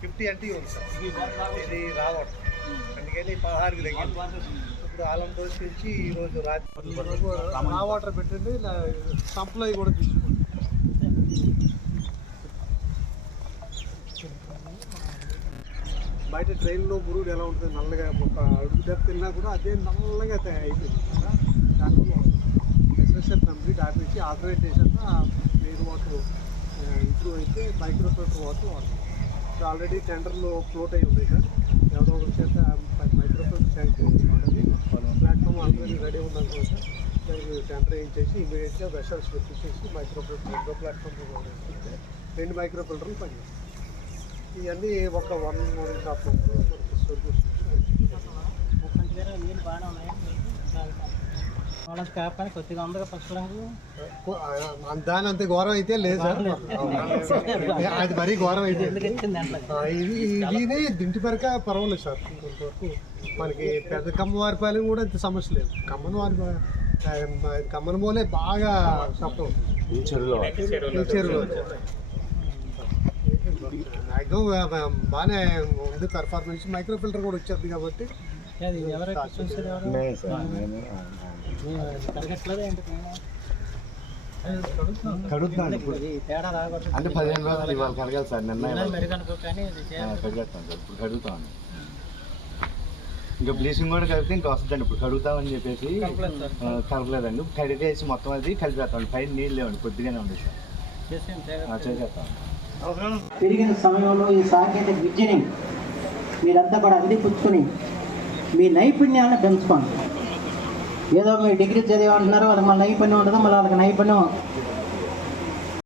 Fifty అంటే ఉంది sir ఇది రావటం అందుకని పదహారు ఇప్పుడు ఆలం దోశ నుంచి ఈరోజు రాత్రి రా వాటర్ పెట్టండి సప్లై కూడా తీసుకోండి బయట ట్రైన్లో మురుగుడు ఎలా ఉంటుంది నల్లగా ఒక అడుగు దెబ్బ తిన్నా కూడా అదే నల్లగా అయిపోయింది దానివల్ల ఎస్ఎస్ఎల్ కంప్లీట్ ఆపేసి ఆపరేట్ చేశాక ప్లేన్ వాటర్ ఇంప్రూవ్ అయితే మైక్రో ఫిల్టర్ ఆల్రెడీ టెండర్లో ఫ్లోట్ అయి ఉంది సార్. ఎవరో ఒకరి చేత micro filter tank already platform already ready ఉందనుకో సార్. దానికి టెండర్ ఏం చేసి ఇమీడియట్గా వెసల్స్ పెట్టేసి మైక్రో ఫిల్టర్ మైక్రో ప్లాట్ఫామ్ రెండు మైక్రో ఫిల్టర్లు పనిచేస్తాయి. ఇవన్నీ ఒక వన్ వన్ అండ్ హాఫ్ దాని అంత ఘోరం అయితే లేదు సార్ అది మరీ ఘోరం అయితే ఇది ఇది దింటి పరక పర్వాలేదు సార్ కొంతవరకు మనకి పెద్ద కమ్మవారిపాలెం కూడా ఇంత సమస్య లేదు కమ్మన వారి కమ్మన మూలే బాగా ఈ చెరువులో మ్యాక్సిమం బాగానే ఉంది పెర్ఫార్మెన్స్ మైక్రో ఫిల్టర్ కూడా వచ్చేది కాబట్టి కడుగుతున్నాను ఇప్పుడు. ఇది తేడా రాకూడదు? అంటే పదిహేను రోజులు ఇవాళ కడగాలి సార్ నిన్న ఇప్పుడు కడుగుతాను. ఇంకా బ్లీచింగ్ కూడా కలిపితే ఇంకా వస్తుందండి ఇప్పుడు కడుగుతామని చెప్పేసి కలపలేదండి. కడిగేసి మొత్తం అది కలిపేస్తాం పైన నీళ్ళు లేవండి కొద్దిగానే ఉంది సార్. చేసేస్తాం. పెరిగిన సమయంలో ఈ సాంకేతిక విద్యని మీరంతా కూడా అందిపుచ్చుకొని మీ నైపుణ్యాన్ని పెంచుకోండి ఏదో మీరు డిగ్రీ చదివి అంటున్నారు వాళ్ళకి మన నైపుణ్యం ఉండదు మళ్ళీ వాళ్ళకి నైపుణ్యం